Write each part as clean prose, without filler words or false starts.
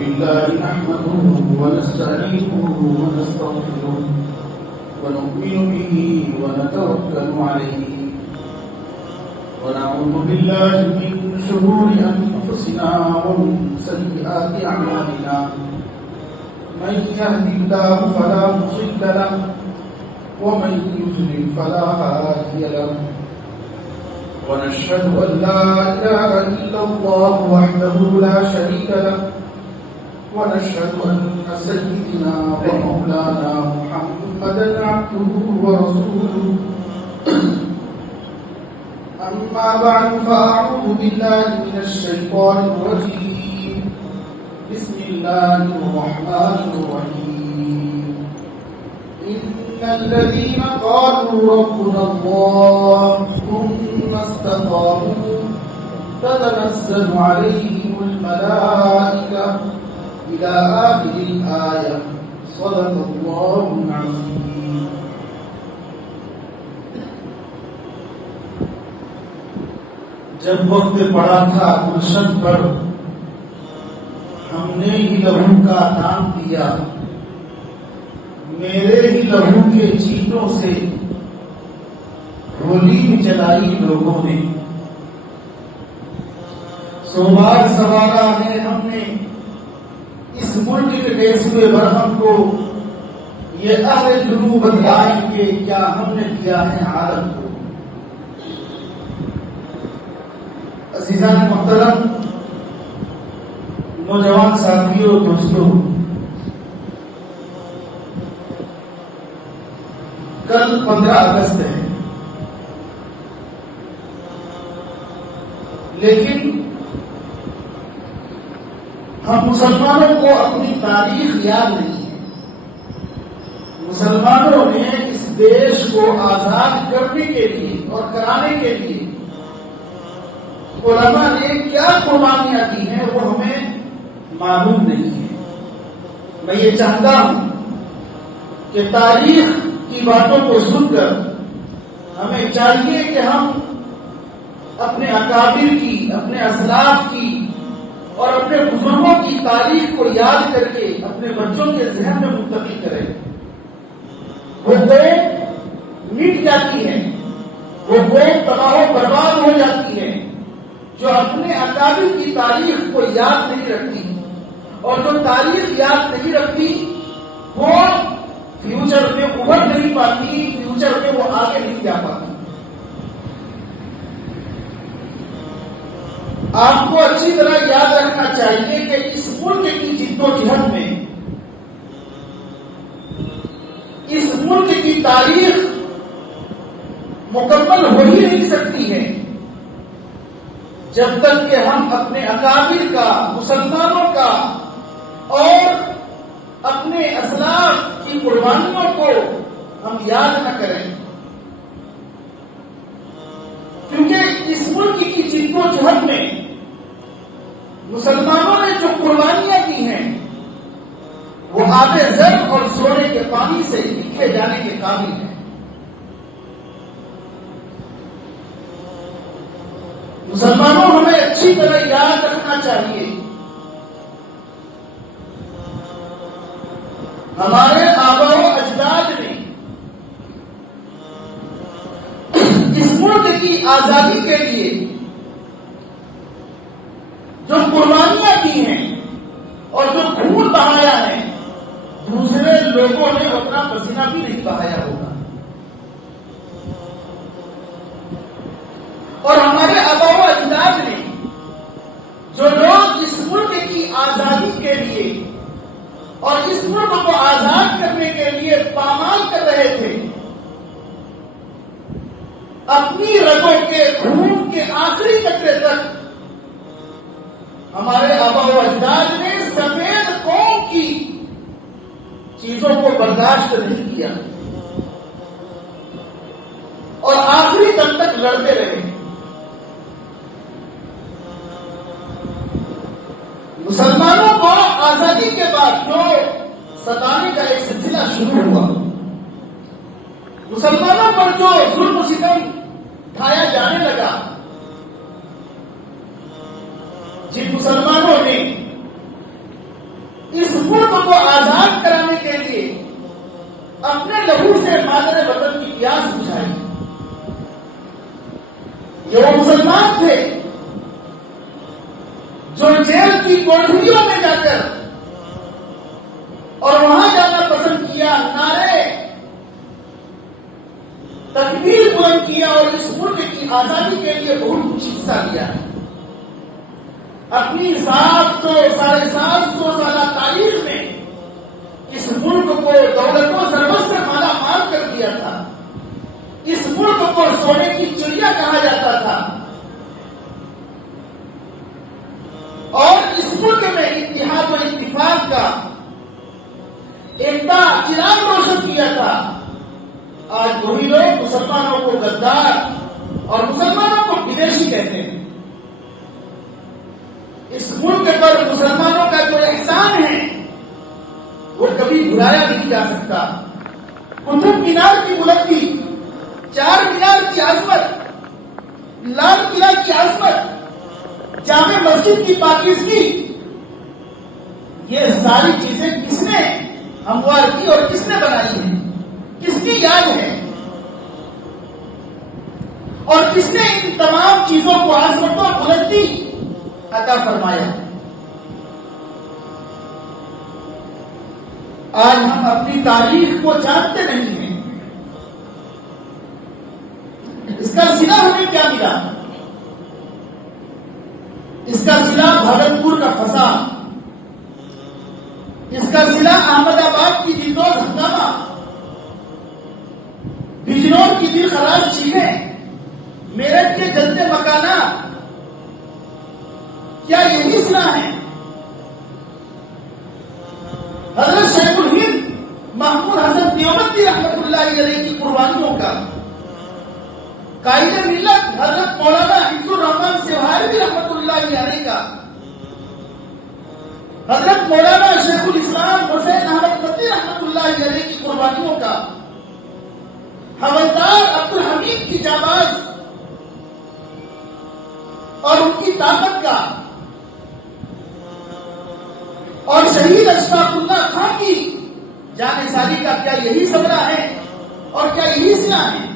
لله نحمده ونستعينه ونستغفره ونؤمن به ونتوكل عليه ونعوذ بالله من شرور أنفسنا ومن سيئات أعمالنا من يهد الله فلا مضل له ومن يضلل فلا هادي له ونشهد أن لا إله إلا الله وحده لا شريك له ونشهد أن سيدنا ومولانا محمدا عبده ورسوله أما بعد فأعوذ بالله من الشيطان الرجيم بسم الله الرحمن الرحيم إن الذين قالوا ربنا الله ثم استقاموا تتنزل عليهم الملائكة إلى آخر الآية صدق الله العظيم. جب وقت پڑا تھا گلشن پر ہم نے ہی لہو کا نام دیا، میرے ہی لہو کے چیٹوں سے ہولی چلائی لوگوں نے، سوار سوارا ہے ہم نے اس ملک کے بیسوے برہم کو، یہ اہل جنوب بتلائیں گے کیا ہم نے کیا ہے عالم کو۔ عزیزان محترم، نوجوان ساتھیوں، دوستوں، کل 15 اگست ہے، لیکن ہم مسلمانوں کو اپنی تاریخ یاد نہیں ہے۔ مسلمانوں نے اس دیش کو آزاد کرنے کے لیے اور کرانے کے لیے علماء نے کیا قربانیاں دی ہیں وہ ہمیں معلوم نہیں ہے۔ میں یہ چاہتا ہوں کہ تاریخ کی باتوں کو سن کر ہمیں چاہیے کہ ہم اپنے اکابر کی، اپنے اسلاف کی اور اپنے بزرگوں کی تاریخ کو یاد کر کے اپنے بچوں کے ذہن میں منتقل کریں۔ وہ قوم مٹ جاتی ہے، وہ قوم تباہ و برباد ہو جاتی ہے جو اپنے اکابر کی تاریخ کو یاد نہیں رکھتی، اور جو تاریخ یاد نہیں رکھتی وہ فیوچر میں ابھر نہیں پاتی، فیوچر میں وہ آگے نہیں جا پاتی۔ آپ کو اچھی طرح یاد رکھنا چاہیے کہ اس ملک کی جدوجہد میں اس ملک کی تاریخ مکمل ہو ہی نہیں سکتی ہے جب تک کہ ہم اپنے اکابر کا، مسلمانوں کا اور اپنے اسلاف کی قربانیوں کو ہم یاد نہ کریں، کیونکہ اس ملک کی جدوجہد میں مسلمانوں نے جو قربانیاں دی ہیں وہ آب زر اور سونے کے پانی سے لکھے جانے کے قابل ہیں۔ مسلمانوں ہمیں اچھی طرح یاد رکھنا چاہیے ہمارے آباء و اجداد نے اس ملک کی آزادی کے لیے جو قربانیاں دی ہیں اور جو خون بہایا ہے، دوسرے لوگوں نے اپنا پسینہ بھی نہیں بہایا ہوگا۔ اور ہمارے آباء و اجداد نے جو لوگ اس ملک کی آزادی کے لیے اور اس ملک کو آزاد کرنے کے لیے پامال کر رہے تھے، اپنی رگوں کے خون کے آخری قطرے تک ہمارے آباء و اجداد نے سفید قوم کی چیزوں کو برداشت نہیں کیا اور آخری دم تک لڑتے رہے۔ مسلمانوں کو آزادی کے بعد جو ستانے کا ایک سلسلہ شروع ہوا، مسلمانوں پر جو ظلم و ستم ڈھایا جانے لگا، جن مسلمانوں نے اس ملک کو آزاد کرانے کے لیے اپنے لہو سے مادر وطن کی پیاس بجھائی، یہ وہ مسلمان تھے جو جیل کی کوٹھریوں میں جا کر اور وہاں جانا پسند کیا، نعرے تکبیر بلند کیا اور اس ملک کی آزادی کے لیے بہت کچھ حصہ لیا ہے۔ اپنی 700-750 سالہ تاریخ میں اس ملک کو دولت و ثروت سے مالا مال کر دیا تھا، اس ملک کو سونے کی چڑیا کہا جاتا تھا، اور اس ملک میں اتحاد و اتفاق کا ایک چراغ روشن کیا تھا۔ آج وہی لوگ مسلمانوں کو غدار اور مسلمانوں کو بدیشی کہتے ہیں۔ اس ملک پر مسلمانوں کا جو احسان ہے وہ کبھی بھلایا نہیں جا سکتا۔ قطب مینار کی بلندی، 4 مینار کی عظمت، لال قلعہ کی عظمت، جامع مسجد کی پاکیزگی، یہ ساری چیزیں کس نے ہموار کی اور کس نے بنائی ہے؟ کس کی یاد ہے؟ اور کس نے ان تمام چیزوں کو عظمت و بلندی عطا فرمایا؟ آج ہم اپنی تاریخ کو جانتے نہیں ہیں۔ اس کا صلہ ہمیں کیا ملا؟ اس کا صلہ بھاگلپور کا فساد، اس کا صلہ احمد آباد کی دلدوز ہنگامہ، بجنور کی دل خراش چیزیں، میرٹھ کے جلتے مکانات، کیا یہی صلہ ہے؟ حضرت شیخ الہند محمود حسن دیوبندی رحمت اللہ علیہ کی قربانیوں کا، قائد ملت حضرت مولانا حفظ الرحمان سوہاروی رحمت اللہ علیہ کا، حضرت مولانا شیخ الاسلام حسین احمد فتح رحمت اللہ علیہ کی قربانیوں کا، حوالدار عبدالحمید کی جانباز اور ان کی طاقت کا، اور شہید اشفاق اللہ خان کی جان ساری کا کیا یہی صدرہ ہے اور کیا یہی صلہ ہے؟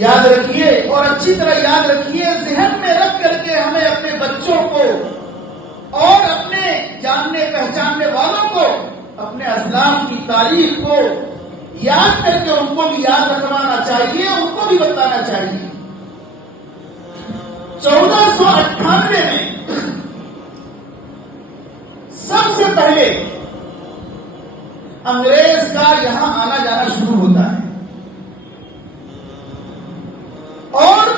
یاد رکھیے اور اچھی طرح یاد رکھیے، ذہن میں رکھ کر کے ہمیں اپنے بچوں کو اور اپنے جاننے پہچاننے والوں کو اپنے اسلاف کی تاریخ کو یاد کر کے ان کو بھی یاد رکھوانا چاہیے، ان کو بھی بتانا چاہیے۔ 1498 میں سب سے پہلے انگریز کا یہاں آنا جانا شروع ہوتا ہے، اور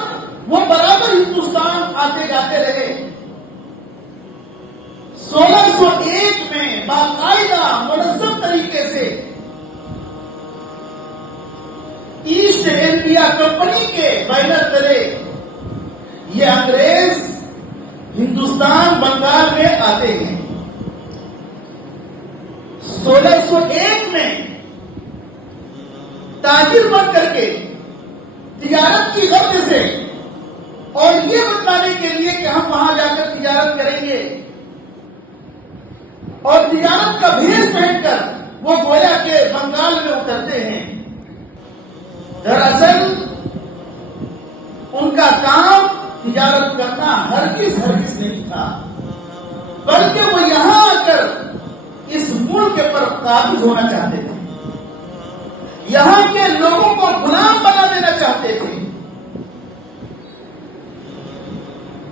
وہ برابر ہندوستان آتے جاتے رہے۔ 1601 میں باقاعدہ منظم طریقے سے ایسٹ انڈیا کمپنی کے بینر تلے یہ انگریز ہندوستان بنگال میں آتے ہیں۔ 1601 میں تاجر بن کر کے تجارت کی غرض سے اور یہ بتانے کے لیے کہ ہم وہاں جا کر تجارت کریں گے، اور تجارت کا بھیس پہن کر وہ گویا کہ بنگال میں اترتے ہیں۔ دراصل ان کا کام تجارت کرنا ہرگز نہیں تھا، بلکہ وہ یہاں آ کر اس ملک پر قابض ہونا چاہتے تھے، یہاں کے لوگوں کو غلام بنا دینا چاہتے تھے۔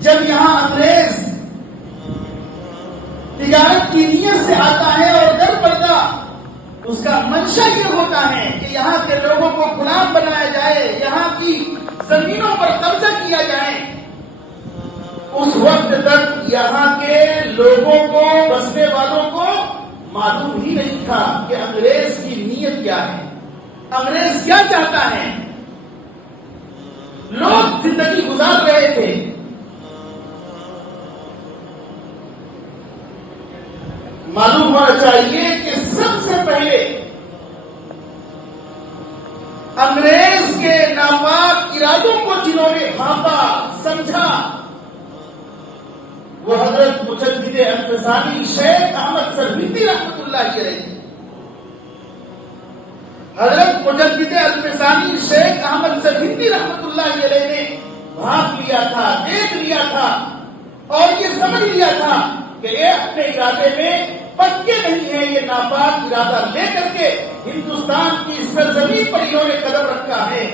جب یہاں انگریز تجارت کی نیت سے آتا ہے اور در پردہ اس کا منشا یہ ہوتا ہے کہ یہاں کے لوگوں کو غلام بنایا جائے، یہاں کی زمینوں پر قبضہ کیا جائے، اس وقت تک یہاں کے لوگوں کو، بسنے والوں کو معلوم ہی نہیں تھا کہ انگریز کی نیت کیا ہے، انگریز کیا چاہتا ہے۔ لوگ زندگی گزار رہے تھے۔ معلوم ہونا چاہیے کہ سب سے پہلے انگریز کے ناپاک ارادوں کو جنہوں نے بھانپا، سمجھا وہ حضرت مجدد الفسانی شیخ احمد سرہندی رحمۃ اللہ علیہ، حضرت مجدد الفسانی شیخ احمد سرہندی رحمۃ اللہ علیہ نے بھاپ لیا تھا، دیکھ لیا تھا اور یہ سمجھ لیا تھا کہ یہ اپنے ارادے میں پکے نہیں ہیں، یہ ناپاک ارادہ لے کر کے ہندوستان کی سرزمین پر انہوں نے قدم رکھا ہے۔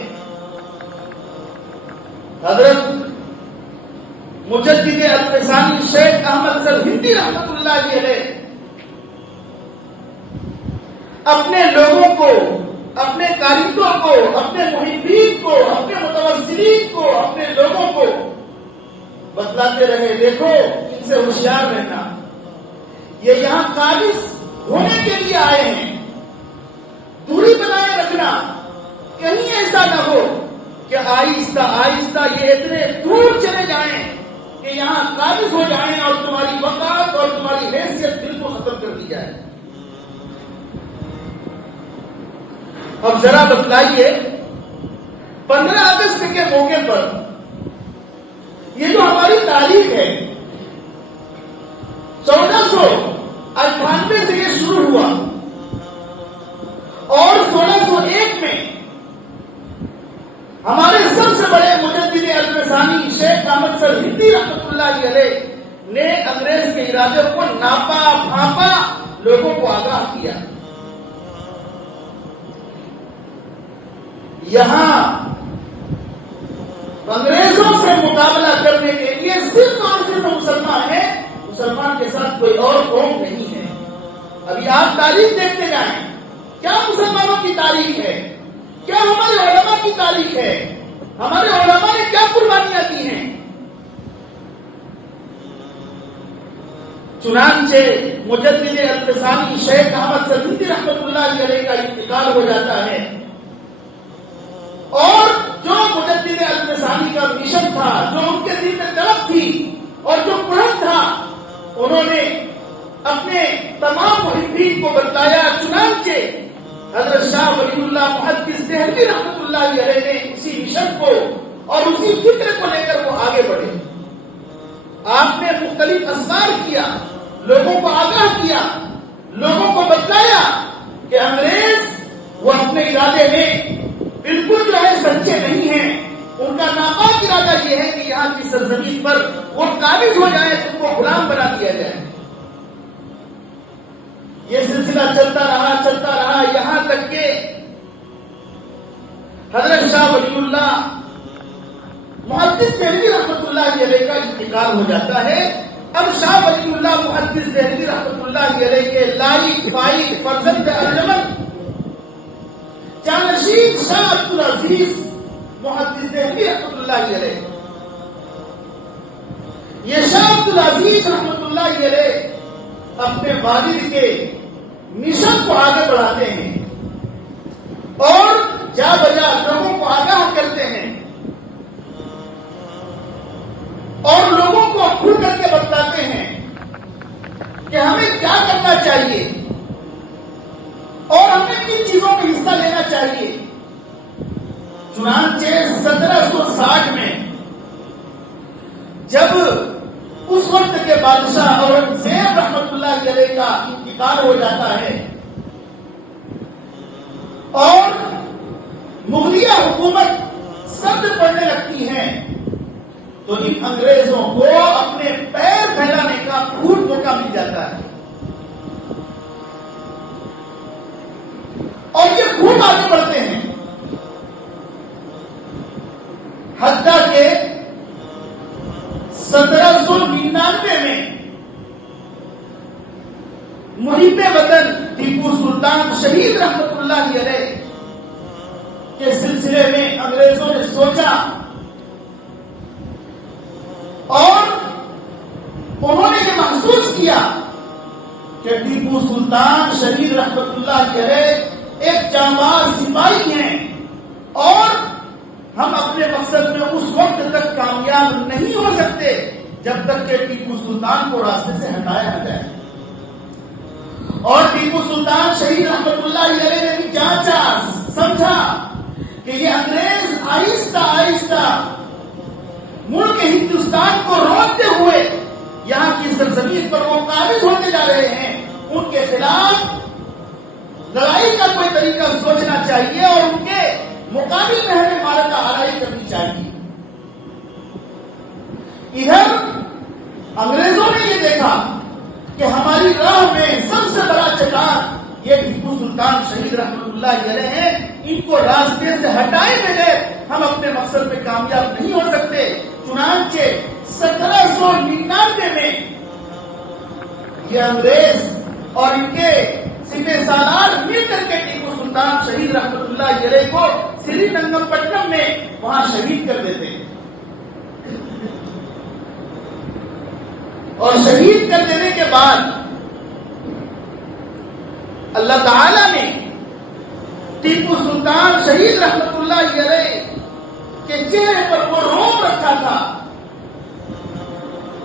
حضرت مجدد الفسانی شیخ احمد سرہندی رحمۃ اللہ علیہ اپنے لوگوں کو، اپنے کارندوں کو، اپنے محبین کو، اپنے متوسلین کو، اپنے لوگوں کو بتلاتے رہے، دیکھو ان سے ہوشیار رہنا، یہ یہاں خالص ہونے کے لیے آئے ہیں، دوری بنائے رکھنا، کہیں ایسا نہ ہو کہ آہستہ آہستہ یہ اتنے دور چلے جائیں کہ یہاں خالص ہو جائیں اور تمہاری وقت اور تمہاری حیثیت دل کو ختم کر دی جائے۔ اب ذرا بتلائیے 15 اگست کے موقع پر یہ جو ہماری تاریخ ہے 1498 سے یہ شروع ہوا اور 1601 میں ہمارے سب سے بڑے مجدد الفسانی شیخ احمد سرہندی رحمۃ اللہ علیہ نے انگریز کے ارادے کو ناپا بھاپا، لوگوں کو آگاہ کیا۔ یہاں انگریزوں سے مقابلہ کرنے کے لیے صرف اور صرف مسلمان ہیں، مسلمان کے ساتھ کوئی اور قوم نہیں ہے۔ ابھی آپ تاریخ دیکھتے جائیں، کیا مسلمانوں کی تاریخ ہے، کیا ہمارے علماء کی تاریخ ہے، ہمارے علماء نے کیا قربانیاں کی ہیں۔ چنانچہ مجدد الفسانی شیخ احمد سرہندی رحمۃ اللہ علیہ کا انتقال ہو جاتا ہے اور جو مجدد الفسانی کا مشن تھا، جو ان کے دل میں طلب تھی اور جو پڑھن تھا، انہوں نے اپنے تمام محبین کو بتلایا۔ چنانچہ حضرت شاہ ولی اللہ محدث دہلوی رحمۃ اللہ علیہ نے اسی مشن کو اور اسی فکر کو لے کر وہ آگے بڑھے۔ آپ نے مختلف اسرار کیا، لوگوں کو آگاہ کیا، لوگوں کو بتلایا کہ انگریز وہ اپنے ارادے میں بالکل جو ہے سچے نہیں ہیں، ان کا ناپاک ارادہ یہ ہے کہ یہاں کی سرزمین پر وہ قابض ہو جائے، ان کو غلام بنا دیا جائے۔ یہ سلسلہ چلتا رہا یہاں تک کہ حضرت شاہ ولی اللہ محدث دہلوی رحمۃ اللہ علیہ کا انتقال ہو جاتا ہے۔ اب شاہ ولی اللہ محدث دہلوی رحمۃ اللہ علیہ کے لائق فائق فرزند ارجمند جانشین شاہ عبدالعزیز محدث دہلوی رحمۃ اللہ علیہ، یہ شاہ عبدالعزیز رحمۃ اللہ علیہ اپنے والد کے مشن کو آگے بڑھاتے ہیں اور جا بجا لوگوں کو آگاہ کرتے ہیں اور لوگوں کو کھل کر کے بتلاتے ہیں کہ ہمیں کیا کرنا چاہیے اور ہمیں کن چیزوں میں حصہ لینا چاہیے۔ چنانچہ 1760 میں جب اس وقت کے بادشاہ اورنگزیب رحمۃ اللہ علیہ کا انتقال ہو جاتا ہے اور مغلیہ حکومت صدر پڑنے لگتی ہے، تو ان انگریزوں کو اپنے پیر پھیلانے کا خوب موقع مل جاتا ہے اور یہ خوب آگے بڑھتے ہیں، حتیٰ کہ 1799 میں محب وطن ٹیپو سلطان شہید رحمت اللہ علیہ کے سلسلے میں انگریزوں نے سوچا اور انہوں نے یہ محسوس کیا کہ ٹیپو سلطان شہید رحمت اللہ علیہ ایک جانباز سپاہی ہیں اور ہم اپنے مقصد میں اس وقت تک کامیاب نہیں ہو سکتے جب تک کہ ٹیپو سلطان کو راستے سے ہٹایا نہ جائے۔ اور ٹیپو سلطان شہید رحمت اللہ علیہ نے بھی جانچا، سمجھا کہ یہ انگریز آہستہ آہستہ ملک ہندوستان کو روکتے ہوئے یہاں سرزمین پر وہ قابض ہوتے جا رہے ہیں، ان کے خلاف لڑائی کا کوئی طریقہ سوچنا چاہیے اور ان کے مقابل میں ہمیں معرکہ آرائی کرنی چاہیے۔ ادھر انگریزوں نے یہ دیکھا کہ ہماری راہ میں سب سے بڑا چٹان یہ ٹیپو سلطان شہید رحمت اللہ علیہ ہیں، ان کو راستے سے ہٹائے بغیر ہم اپنے مقصد میں کامیاب نہیں ہو سکتے۔ چنانچہ 1799 میں یہ انگریز اور ان کے سپہ سالار مل کر کے ٹیپو سلطان شہید رحمت اللہ علیہ کو سری رنگم پٹنم میں وہاں شہید کر دیتے ہیں، اور شہید کر دینے کے بعد اللہ تعالی نے ٹیپو سلطان شہید رحمت اللہ علیہ کے چہرے پر وہ روم رکھا تھا۔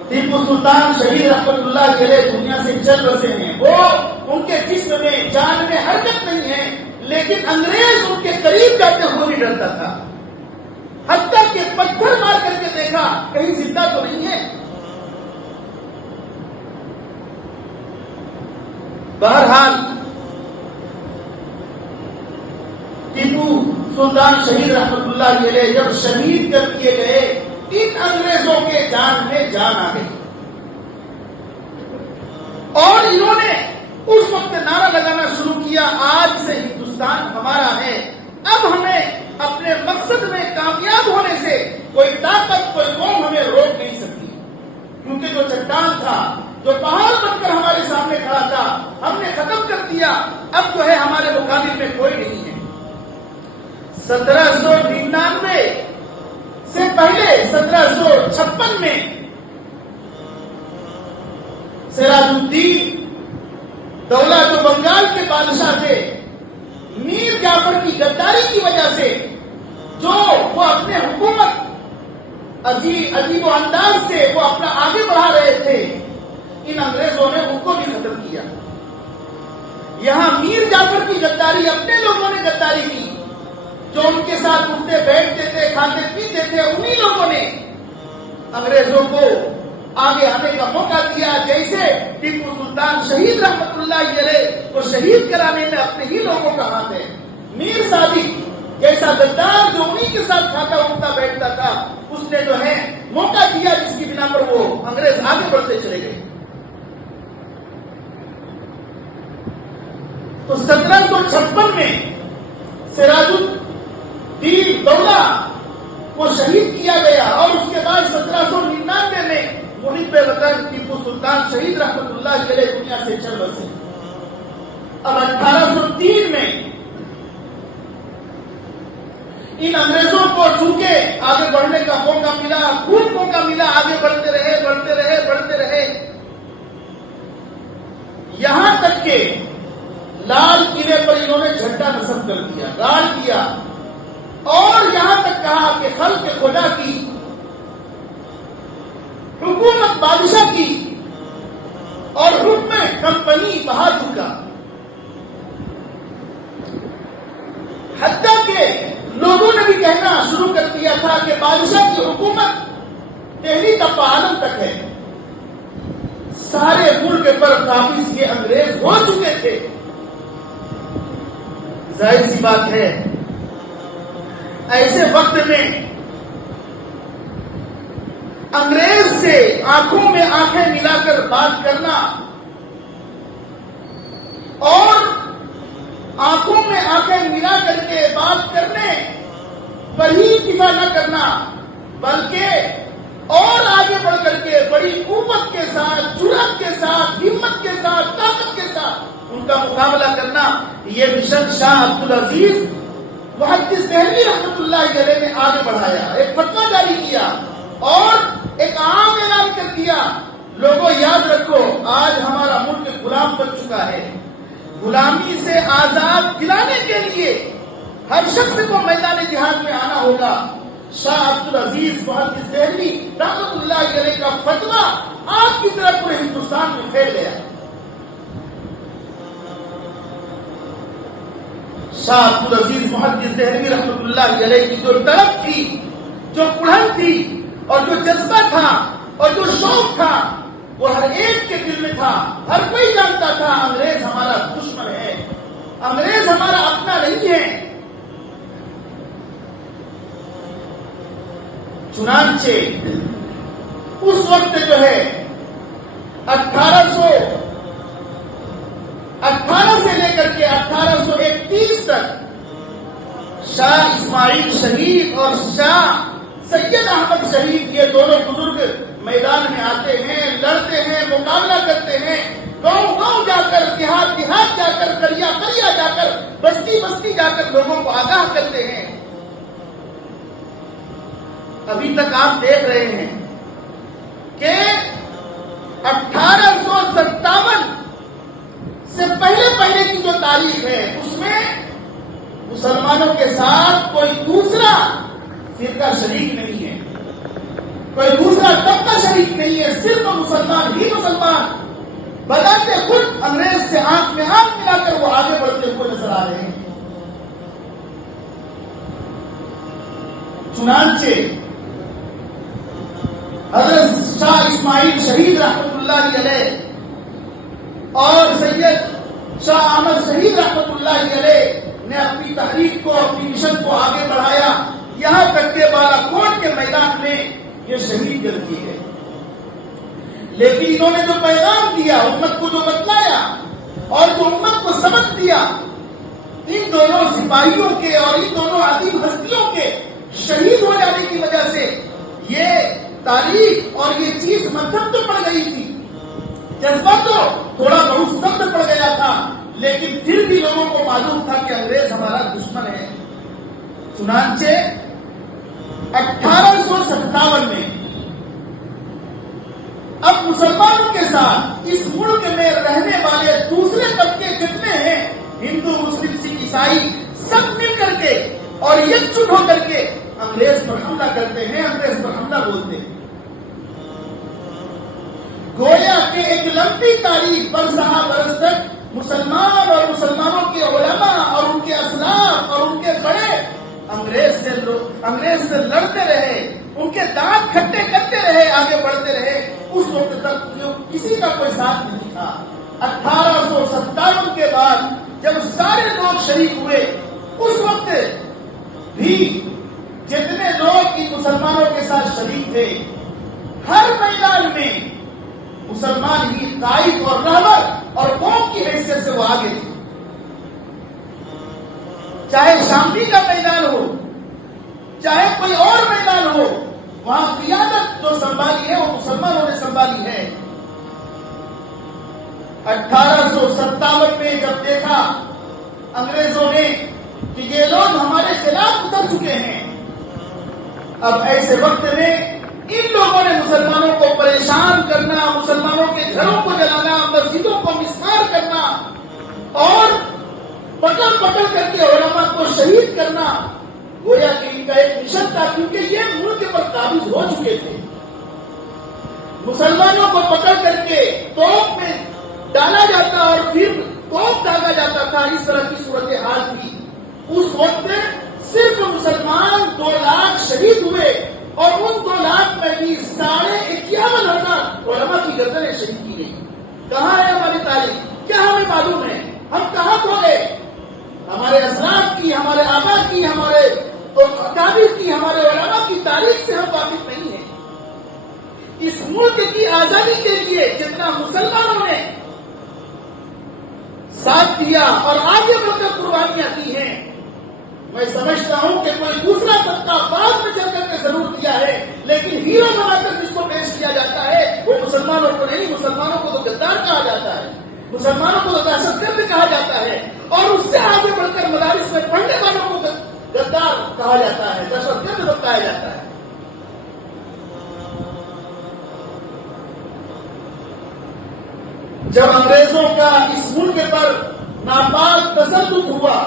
ٹیپو سلطان شہید رحمت اللہ علیہ دنیا سے چل بسے ہیں، وہ ان کے جسم میں جان میں حرکت نہیں ہے، لیکن انگریز ان کے قریب جاتے ہوئے بھی ڈرتا تھا، حتیٰ کہ پتھر مار کر کے دیکھا کہیں زندہ تو نہیں ہے۔ بہرحال ٹیپو سلطان شہید رحمت اللہ علیہ جب شہید کر دیے گئے، ان انگریزوں کے جان میں جان آ گئی، اور انہوں نے اس وقت نعرہ لگانا شروع کیا، آج سے ہندوستان ہمارا ہے، اب ہمیں اپنے مقصد میں کامیاب ہونے سے کوئی طاقت کوئی قوم ہمیں روک نہیں سکتی، کیونکہ جو چٹان تھا، جو پہاڑ بن کر ہمارے سامنے کھڑا تھا، ہم نے ختم کر دیا، اب جو ہے ہمارے مقابل میں کوئی نہیں ہے۔ 1799 سے پہلے 1756 میں سراج الدین دولہ جو بنگال کے بادشاہ تھے، میر جعفر کی غداری کی وجہ سے جو وہ اپنے حکومت عجیب و انداز سے وہ اپنا آگے بڑھا رہے تھے، ان انگریزوں نے ان کو بھی ختم کیا۔ یہاں میر جعفر کی غداری اپنے لوگوں نے غداری کی، جو ان کے ساتھ اٹھتے بیٹھتے تھے، کھاتے پیتے تھے، انہی لوگوں نے انگریزوں کو آگے آنے کا موقع دیا۔ جیسے ٹیپو سلطان شہید رحمت اللہ علیہ کو شہید کرانے میں اپنے ہی لوگوں کا ہاتھ ہے۔ میر صادق جیسا غدار جو انہی کے ساتھ کھاتا اٹھتا بیٹھتا تھا، اس نے جو ہے موقع دیا، جس کی بنا پر وہ انگریز آگے بڑھتے چلے گئے۔ تو 1756 میں سراج الدین دولہ کو شہید کیا گیا، اور اس کے بعد 1799 میں محب وطن ٹیپو سلطان شہید رحمت اللہ علیہ دنیا سے چل بسے۔ اب 1803 میں ان انگریزوں کو چونکہ آگے بڑھنے کا موقع ملا، خوب موقع ملا، آگے بڑھتے رہے بڑھتے رہے بڑھتے رہے، یہاں تک کہ لال قلعے پر انہوں نے جھنڈا نصب کر دیا، گاڑ دیا، اور یہاں تک کہا کہ خلق خدا کی حکومت بادشاہ کی اور حکم کمپنی بہادر کا، حتیٰ کہ لوگوں نے بھی کہنا شروع کر دیا تھا کہ بادشاہ کی حکومت دہلی کا پہاڑم تک ہے۔ سارے ملک پر قابض یہ انگریز ہو چکے تھے۔ ظاہر سی بات ہے ایسے وقت میں انگریز سے آنکھوں میں آنکھیں ملا کر بات کرنا اور آنکھوں میں آنکھیں ملا کر کے بات کرنے پر ہی اکتفا نہ کرنا، بلکہ اور آگے بڑھ کر کے بڑی قوت کے ساتھ، جرأت کے ساتھ، ہمت کے ساتھ، طاقت کے ساتھ ان کا مقابلہ کرنا، یہ مشن شاہ عبدالعزیز محدث دہلوی رحمت اللہ علیہ نے آگے بڑھایا، ایک فتویٰ جاری کیا اور ایک عام اعلان کر دیا، لوگوں یاد رکھو آج ہمارا ملک غلام بن چکا ہے، غلامی سے آزاد دلانے کے لیے ہر شخص کو میدان جہاد میں آنا ہوگا۔ شاہ عبدالعزیز محدث دہلوی رحمت اللہ علیہ کا فتویٰ آج کی طرح پورے ہندوستان میں پھیل گیا۔ شاہ عبدالعزیز محدث دہلوی رحمت اللہ علیہ کی جو طلب تھی، جو کڑھن تھی، اور جو جذبہ تھا اور جو شوق تھا، وہ ہر ایک کے دل میں تھا. ہر کوئی جانتا تھا انگریز ہمارا دشمن ہے, انگریز ہمارا اپنا نہیں ہے. چنانچہ اس وقت جو ہے 1818 سے لے کر کے 1831 تک شاہ اسماعیل شہید اور شاہ سید احمد شہید یہ دونوں بزرگ میدان میں آتے ہیں, لڑتے ہیں, مقابلہ کرتے ہیں, گاؤں گاؤں جا کر, دیہات دیہات جا کر, قریا قریا جا کر, بستی بستی جا کر لوگوں کو آگاہ کرتے ہیں. ابھی تک آپ دیکھ رہے ہیں کہ 1857 سے پہلے کی جو تاریخ ہے اس میں مسلمانوں کے ساتھ کوئی دوسرا فرقہ شریک نہیں ہے, کوئی دوسرا طبقہ شریک نہیں ہے, صرف مسلمان ہی مسلمان بتاتے خود انگریز سے آنکھ میں آنکھ ملا کر وہ آگے بڑھتے ہوئے نظر آ رہے ہیں. چنانچہ حضرت شاہ اسماعیل شہید رحمت اللہ علیہ اور سید شاہ احمد شہید رحمت اللہ علیہ نے اپنی تحریک کو, اپنی مشن کو آگے بڑھایا, یہاں تک کہ بالا کوٹ کے میدان میں یہ شہید جلتی ہے. لیکن انہوں نے جو پیغام دیا, امت کو جو بتلایا اور جو امت کو سبق دیا, ان دونوں سپاہیوں کے اور ان دونوں عظیم ہستیوں کے شہید ہو جانے کی وجہ سے یہ تاریخ اور یہ چیز مدھم تو پڑ گئی تھی, جذبہ تو تھوڑا بہت سخت پڑ گیا تھا, لیکن پھر بھی لوگوں کو معلوم تھا کہ انگریز ہمارا دشمن ہے. چنانچہ 1857 میں اب مسلمانوں کے ساتھ اس ملک میں رہنے والے دوسرے طبقے جتنے ہیں, ہندو, مسلم, سکھ, عیسائی, سب مل کر کے اور یکجٹ ہو کر کے انگریز پر حملہ کرتے ہیں, انگریز پر حملہ بولتے ہیں. گویا کہ ایک لمبی تاریخ برسہ برس تک مسلمان اور مسلمانوں کے علماء اور ان کے اسلاف اور ان کے بڑے انگریز سے لڑتے رہے, ان کے دانت کھٹے کرتے رہے, آگے بڑھتے رہے. اس وقت تک جو کسی کا کوئی ساتھ نہیں تھا. 1857 کے بعد جب سارے لوگ شریک ہوئے, اس وقت بھی جتنے لوگ ان مسلمانوں کے ساتھ شریک تھے, ہر میدان میں مسلمان ہی قائد اور رہبر اور قوم کی حیثیت سے وہ آگے تھے. چاہے شاملی کا میدان ہو, چاہے کوئی اور میدان ہو, وہاں قیادت جو سنبھالی ہے وہ مسلمانوں نے سنبھالی ہے. 1857 میں جب دیکھا انگریزوں نے کہ یہ لوگ ہمارے خلاف اتر چکے ہیں, اب ایسے وقت میں ان لوگوں نے مسلمانوں کو پریشان کرنا, مسلمانوں کے گھروں کو جلانا, مسجدوں کو مسمار کرنا اور پکڑ پکڑ کر کے علماء کو شہید کرنا, گویا کہ ان کا ایک مشن تھا. کیونکہ یہ ملک پر قابض ہو چکے تھے. مسلمانوں کو پکڑ کر کے توپ میں ڈالا جاتا اور پھر توپ ڈالا جاتا تھا, اس طرح کی صورتحال تھی. اس وقت صرف مسلمان 2 لاکھ شہید ہوئے اور ان 2 لاکھ میں بھی 51,000 علماء کی گردنیں شہید کی گئی. کہاں ہے ہماری تاریخ؟ کیا ہمیں معلوم ہے ہم کہاں کھو گئے؟ ہمارے اسلاف کی, ہمارے آبا کی, ہمارے اکابر کی, ہمارے علماء کی تاریخ سے ہم واقف نہیں ہیں. اس ملک کی آزادی کے لیے جتنا مسلمانوں نے ساتھ دیا اور آگے بڑھ کر قربانیاں دی ہیں, میں سمجھتا ہوں کہ کوئی دوسرا طبقہ بعد میں چل کر کے ضرور دیا ہے, لیکن ہیرو بنا کر جس کو پیش کیا جاتا ہے وہ مسلمانوں کو نہیں. مسلمانوں کو تو غدار کہا جاتا ہے, مسلمانوں کو تو دہشت گرد کہا جاتا ہے, اور اس سے آگے بڑھ کر مدارس میں پڑھنے والوں کو غدار کہا جاتا ہے, دہشت گرد بتایا جاتا ہے. جب انگریزوں کا اس ملک پر ناپاک تسلط ہوا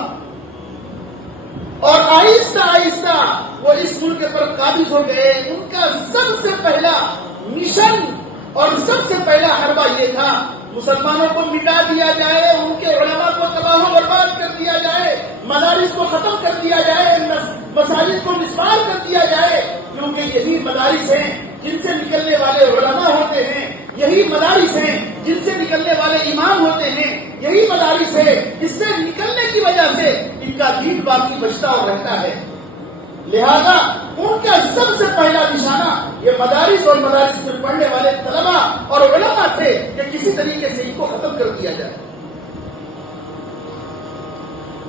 اور آہستہ آہستہ وہ اس ملک پر قابض ہو گئے, ان کا سب سے پہلا مشن اور سب سے پہلا حربہ یہ تھا مسلمانوں کو مٹا دیا جائے, ان کے علماء کو تباہ و برباد کر دیا جائے, مدارس کو ختم کر دیا جائے, مساجد کو مسمار کر دیا جائے. کیونکہ یہی مدارس ہیں جن سے نکلنے والے علماء ہوتے ہیں, یہی مدارس ہیں جن سے نکلنے والے امام ہوتے ہیں، یہی مدارس ہے اس سے نکلنے کی وجہ سے ان کا دین باقی بچتا اور رہتا ہے۔ لہذا ان کا سب سے پہلا نشانہ یہ مدارس اور مدارس میں پڑھنے والے طلباء اور علماء تھے کہ کسی طریقے سے ان کو ختم کر دیا جائے۔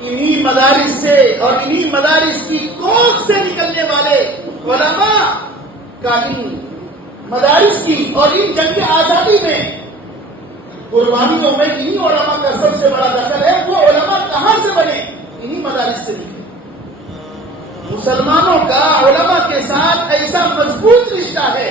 انہی مدارس سے اور انہی مدارس کی کوکھ سے نکلنے والے علماء کا ان مدارس کی اور ان جنگ آزادی میں قربانیوں میں انہی علماء کا سب سے بڑا دخل ہے۔ وہ علماء کہاں سے بنے؟ انہی مدارس سے نکلے۔ مسلمانوں کا علماء کے ساتھ ایسا مضبوط رشتہ ہے،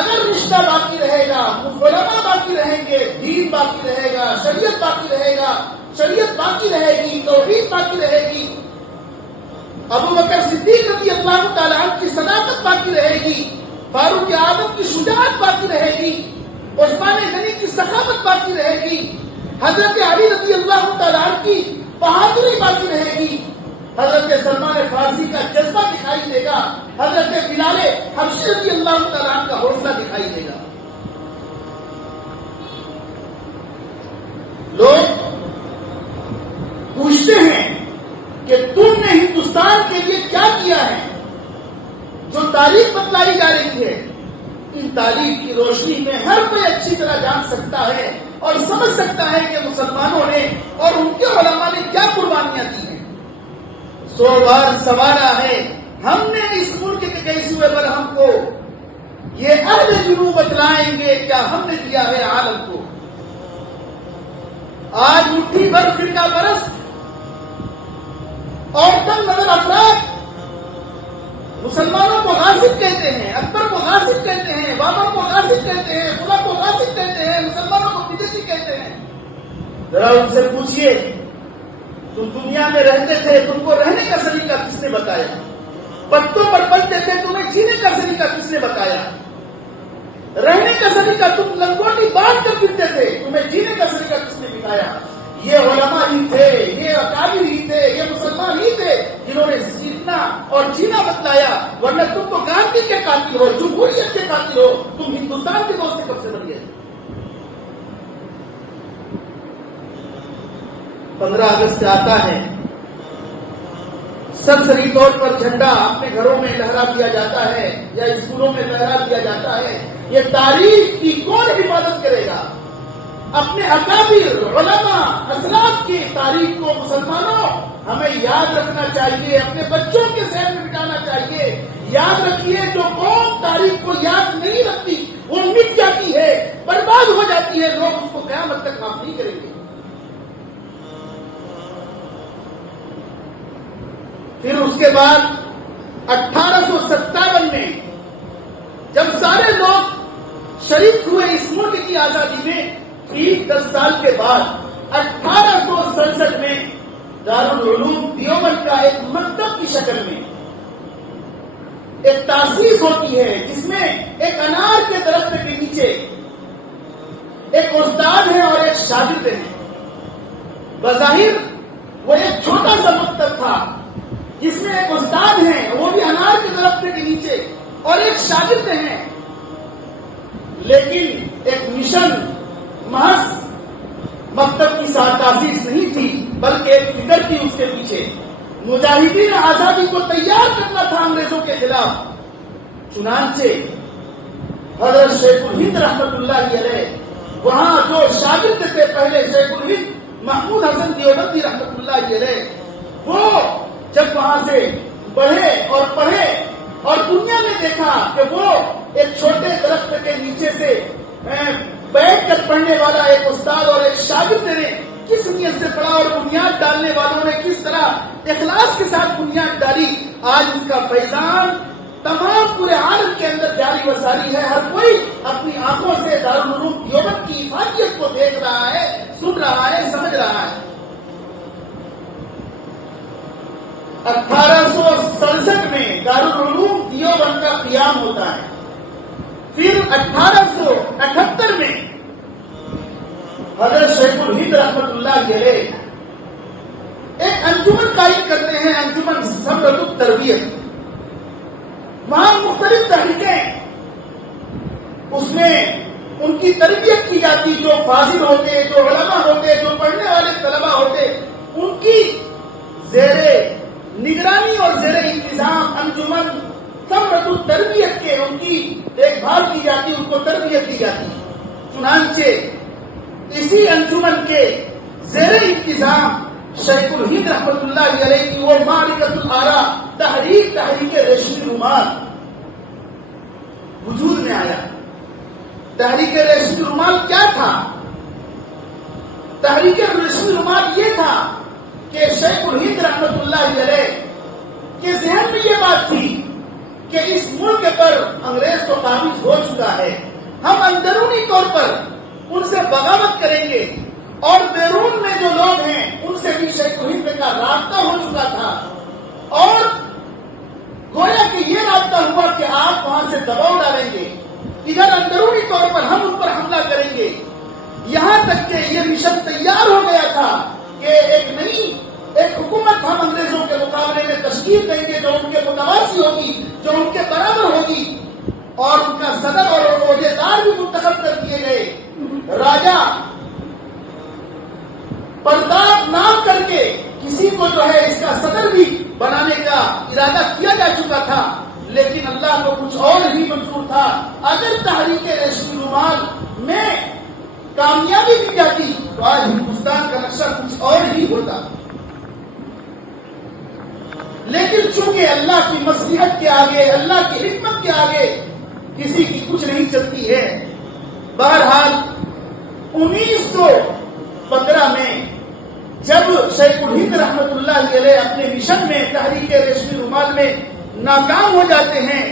اگر رشتہ باقی رہے گا، علماء باقی رہیں گے، دین باقی رہے گا، شریعت باقی رہے گا، شریعت باقی رہے گی، توحید باقی رہے گی، ابو بکر صدیق رضی اللہ تعالیٰ عنہ کی صداقت باقی رہے گی، فاروق اعظم کی شجاعت باقی رہے گی، عثمان غنی کی سخاوت باقی رہے گی، حضرت علی رضی اللہ تعالیٰ عنہ کی بہادری باقی رہے گی، حضرت سلمان فارسی کا جذبہ دکھائی دے گا، حضرت بلال حبشی رضی اللہ تعالیٰ عنہ کا حوصلہ دکھائی دے گا۔ لوگ پوچھتے ہیں کہ تم نے ہندوستان کے لیے کیا کیا ہے؟ جو تاریخ بتلائی جا رہی ہے، ان تاریخ کی روشنی میں ہر کوئی اچھی طرح جان سکتا ہے اور سمجھ سکتا ہے کہ مسلمانوں نے اور ان کے علماء نے کیا قربانیاں دی ہیں۔ 100 بار سوارا ہے ہم نے اس ملک کے گیسوئے پر ہم کو یہ اہل جنوب بتلائیں گے کیا ہم نے دیا ہے عالم کو۔ آج مٹھی بھر فرقہ پرست اور کم نظر افراد مسلمانوں کو غاصب کہتے ہیں، اکبر کو غاصب کہتے ہیں، بابر کو غاصب کہتے ہیں، خدا کو غاصب کہتے ہیں، مسلمانوں کو بدعتی کہتے ہیں۔ ذرا ان سے پوچھئے تم دنیا میں رہتے تھے، تم کو رہنے کا سلیقہ کس نے بتایا؟ پتوں پر پلتے تھے، تمہیں جینے کا سلیقہ کس نے بتایا؟ رہنے کا سلیقہ تم لنگوٹی باندھ کر پھرتے تھے، تمہیں جینے کا سلیقہ کس نے بتایا؟ یہ علماء ہی تھے، یہ اکابر ہی تھے، یہ مسلمان ہی تھے جنہوں نے سیکھنا اور جینا بتلایا، ورنہ تم تو گاندھی کے قاتل ہو، جمہوریت کے قاتل ہو، تم ہندوستان کے دوست کب سے بن گئے؟ 15 اگست آتا ہے، سرسری طور پر جھنڈا اپنے گھروں میں لہرا دیا جاتا ہے یا اسکولوں میں لہرا دیا جاتا ہے۔ یہ تاریخ کی کون حفاظت کرے گا؟ اپنے اکابر علماء اسلاف کی تاریخ کو مسلمانوں ہمیں یاد رکھنا چاہیے، اپنے بچوں کے ذہن میں بٹانا چاہیے۔ یاد رکھیے جو قوم تاریخ کو یاد نہیں رکھتی وہ مٹ جاتی ہے، برباد ہو جاتی ہے، لوگ اس کو قیامت تک معاف نہیں کریں گے۔ پھر اس کے بعد 1857 میں جب سارے لوگ شریک ہوئے اس ملک کی آزادی میں، ٹھیک 10 سال کے بعد 1867 میں دارالعلوم دیوبند کا ایک مکتب کی شکل میں ایک تاسیس ہوتی ہے، جس میں ایک انار کے درخت کے نیچے ایک استاد ہے اور ایک شاگرد ہے۔ بظاہر وہ ایک چھوٹا سا مکتب تھا جس میں ایک استاد ہیں، وہ بھی انار کے درخت کے نیچے، اور ایک شاگرد ہیں، لیکن ایک مشن محض مکتب کی تاسیس نہیں تھی بلکہ ایک فکر تھی اس کے پیچھے۔ مجاہدین آزادی کو تیار کرنا تھا انگریزوں کے خلاف۔ چنانچہ حضرت شیخ الہند رحمت اللہ علیہ وہاں جو شاگرد تھے پہلے شیخ الہند محمود حسن دیوبندی رحمت اللہ علیہ، وہ جب وہاں سے بڑھے اور پڑھے اور دنیا میں دیکھا کہ وہ ایک چھوٹے درخت کے نیچے سے بیٹھ کر پڑھنے والا ایک استاد اور ایک شاگرد نے کس نیت سے پڑھا اور بنیاد ڈالنے والوں نے کس طرح اخلاص کے ساتھ بنیاد ڈالی، آج اس کا فیضان تمام پورے عالم کے اندر جاری و ساری ہے۔ ہر کوئی اپنی آنکھوں سے دارالعلوم دیوبند کی افادیت کو دیکھ رہا ہے، سن رہا ہے، سمجھ رہا ہے۔ 1867 میں دارالعلوم دیوبند کا قیام ہوتا ہے۔ پھر 1878 میں حضرت شیخ الہند رحمت اللہ علیہ ایک انجمن قائم کرتے ہیں، انجمن ثمرۃ التربیت۔ وہاں مختلف تحریکیں، اس میں ان کی تربیت کی جاتی، جو فاضل ہوتے، جو علماء ہوتے، جو پڑھنے والے طلباء ہوتے، ان کی زیر نگرانی اور زیر انتظام انجمن ثمرۃ التربیت کے ان کی دیکھ بھال کی جاتی، ان کو تربیت دی جاتی۔ چنانچہ اسی انجمن کے زیر انتظام شیخ الہند رحمۃ اللہ علیہ کی وہ معرکۃ الآراء تحریک ریشمی رومال وجود میں آیا۔ تحریک ریشمی رومال کیا تھا؟ تحریک ریشمی رومال یہ تھا کہ شیخ الہند رحمۃ اللہ علیہ کے ذہن میں یہ بات تھی کہ اس ملک پر انگریز تو قابض ہو چکا ہے، ہم اندرونی طور پر ان سے بغاوت کریں گے، اور بیرون میں جو لوگ ہیں ان سے بھی شیخ الہند کا رابطہ ہو چکا تھا، اور گویا کہ یہ رابطہ ہوا کہ آپ وہاں سے دباؤ ڈالیں گے، ادھر اندرونی طور پر ہم ان پر حملہ کریں گے، یہاں تک کہ یہ مشن تیار ہو گیا تھا کہ ایک حکومت ہم انگریزوں کے مقابلے میں تشکیل دیں گے جو ان کے متواسی ہوگی، جو ان کے برابر ہوگی، اور ان کا صدر اور عہدیدار بھی منتخب کر دیے گئے۔ راجا پرتاپ نام کر کے کسی کو جو ہے اس کا صدر بھی بنانے کا ارادہ کیا جا چکا تھا، لیکن اللہ کو کچھ اور ہی منظور تھا۔ اگر تحریک ریشمی رومال میں کامیابی مل جاتی تو آج ہندوستان کا نقشہ کچھ اور ہی ہوتا، لیکن چونکہ اللہ کی مصلحت کے آگے، اللہ کی حکمت کے آگے کسی کی کچھ نہیں چلتی ہے۔ بہرحال 1915 میں جب شیخ الہند رحمۃ اللہ علیہ اپنے مشن میں تحریک ریشمی رومال میں ناکام ہو جاتے ہیں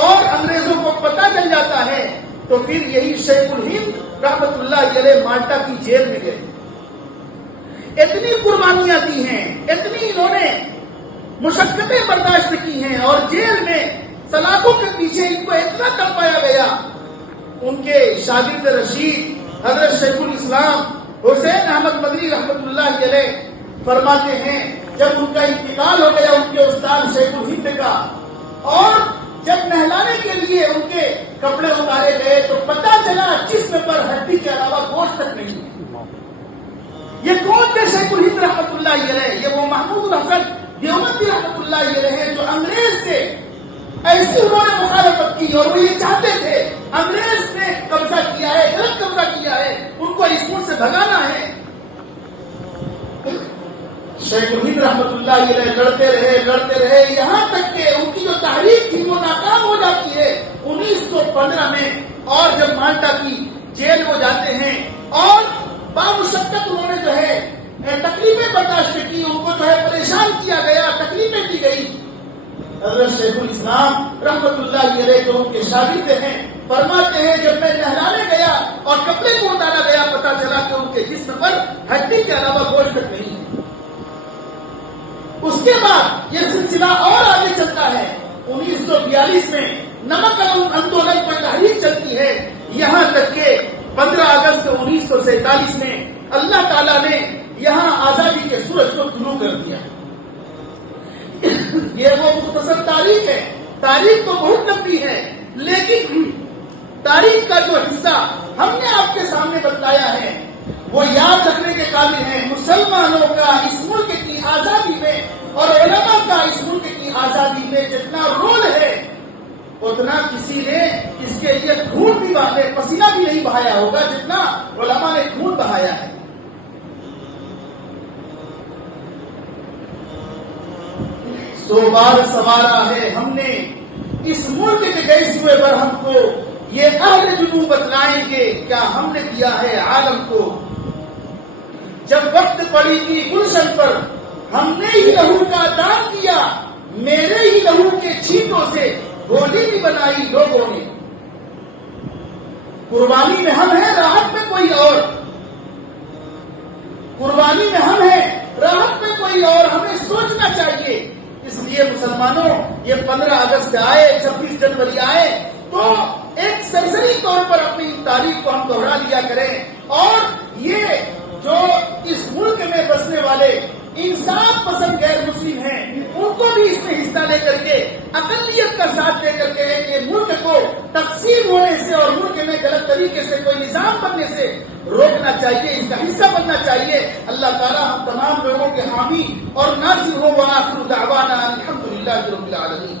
اور انگریزوں کو پتہ چل جاتا ہے، تو پھر یہی شیخ الہند رحمۃ اللہ علیہ مالٹا کی جیل میں گئے۔ اتنی قربانیاں دی ہیں، اتنی انہوں نے مشقتیں برداشت کی ہیں، اور جیل میں سلاخوں کے پیچھے ان کو اتنا تڑپایا گیا۔ ان کے شاگرد رشید حضرت شیخ الاسلام حسین احمد مدنی رحمۃ اللہ علیہ فرماتے ہیں جب ان کا انتقال ہو گیا ان کے استاد شیخ الہند کا، اور جب نہلانے کے لیے ان کے کپڑے اتارے گئے تو پتہ چلا جسم پر ہڈی کے علاوہ گوشت تک نہیں۔ یہ کون تھے شیخ الہند رحمۃ اللہ علیہ؟ یہ وہ محمود الحسن دیوبندی رحمۃ اللہ علیہ ہیں جو انگریز سے ایسی انہوں نے مخالفت کی، اور وہ یہ چاہتے تھے انگریز نے قبضہ کیا ہے، غلط قبضہ کیا ہے، ان کو اس ملک سے بھگانا ہے۔ شیخ الہند رحمۃ اللہ علیہ لڑتے رہے یہاں تک کہ ان کی جو تحریک تھی وہ ناکام ہو جاتی ہے 1915 میں، اور جب مالٹا کی جیل میں جاتے ہیں اور بامشقت انہوں نے جو ہے تکلیفیں برداشت کی، ان کو جو ہے پریشان کیا گیا، تکلیفیں دی گئی۔ حضرت شیخ الاسلام رحمۃ اللہ علیہ جو ان کے شاگرد ہیں فرماتے ہیں جب میں نہلانے گیا اور کپڑے کو اتارا گیا پتا چلا کہ ان کے جسم پر ہڈی کے علاوہ گوشت نہیں ہے۔ اس کے بعد یہ سلسلہ اور آگے چلتا ہے۔ 1942 میں نمک آندولن پر تحریک چلتی ہے، یہاں تک کہ 15 اگست 1947 میں اللہ تعالیٰ نے یہاں آزادی کے سورج کو طلوع کر دیا۔ یہ وہ مختصر تاریخ ہے، تاریخ تو بہت لمبی ہے، لیکن تاریخ کا جو حصہ ہم نے آپ کے سامنے بتایا ہے وہ یاد رکھنے کے قابل ہے۔ مسلمانوں کا اس ملک کی آزادی میں اور علماء کا اس ملک کی آزادی میں جتنا رول ہے اتنا کسی نے اس کے لیے خون بھی بہایا، پسینہ بھی نہیں بہایا ہوگا جتنا علماء نے خون بہایا ہے۔ سو بار سوارا ہے ہم نے اس ملک کے گئے ہوئے پر، ہم کو یہ اہل جنوب بتلائیں گے کیا ہم نے دیا ہے عالم کو۔ جب وقت پڑی تھی گلشن پر ہم نے ہی لہو کا دان کیا، میرے ہی لہو کے چھینٹوں سے گولی بھی بنائی لوگوں نے۔ قربانی میں ہم ہیں، راحت میں کوئی اور، قربانی میں ہم ہیں، راحت میں کوئی اور، ہمیں سوچنا چاہیے۔ اس لیے مسلمانوں یہ 15 اگست آئے، 26 جنوری آئے تو ایک سرسری طور پر اپنی تاریخ کو ہم دوہرا لیا کریں، اور یہ جو اس ملک میں بسنے والے انصاف پسند غیر مسلم ہیں ان کو بھی اس میں حصہ لے کر کے اقلیت کا ساتھ لے کر کے ایک ملک کو تقسیم ہونے سے اور ملک میں غلط طریقے سے کوئی نظام بننے سے روکنا چاہیے، اس کا حصہ بننا چاہیے۔ اللہ تعالیٰ ہم تمام لوگوں کے حامی اور ناصر ہو۔ وآخر دعوانا الحمدللہ رب العالمین۔